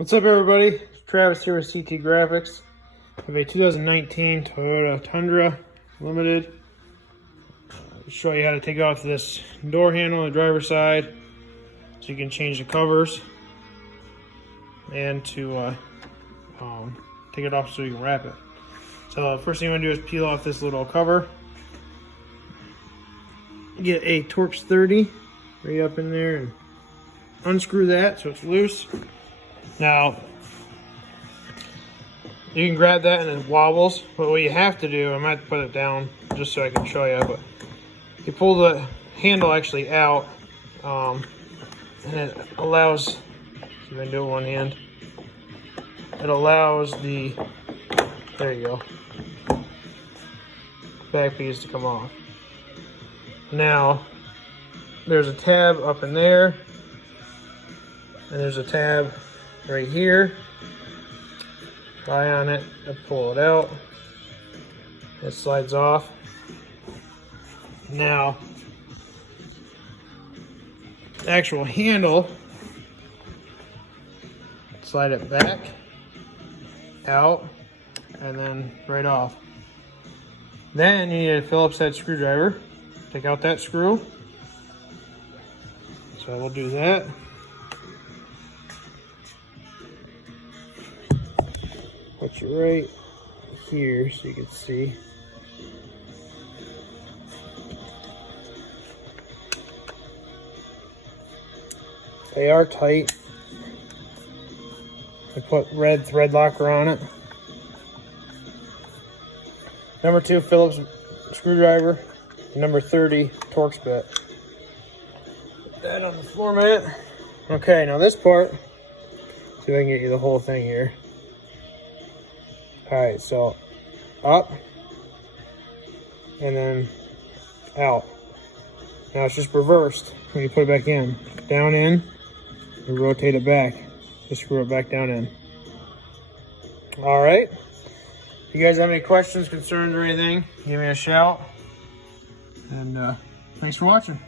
What's up, everybody? Travis here with CT Graphics. I have a 2019 Toyota Tundra Limited. I'll show you how to take off this door handle on the driver's side so you can change the covers, and to take it off so you can wrap it. So the first thing you want to do is peel off this little cover. Get a Torx 30 right up in there and unscrew that so it's loose. Now, you can grab that and it wobbles, but what you have to do, I might put it down just so I can show you, but you pull the handle actually out, and it allows, see if I can do it with one hand, it allows the, there you go, back piece to come off. Now, there's a tab up in there, and there's a tab right here. Lie on it and pull it out. It slides off. Now, the actual handle, slide it back, out, and then right off. Then you need a Phillips head screwdriver. Take out that screw. So we'll do that. Put you right here so you can see. They are tight. I put red thread locker on it. Number 2 Phillips screwdriver. Number 30 Torx bit. Put that on the floor mat. Okay, now this part, see if I can get you the whole thing here. Alright, so up and then out. Now it's just reversed when you put it back in. Down in, and rotate it back. Just screw it back down in. Alright. If you guys have any questions, concerns, or anything, give me a shout. And thanks for watching.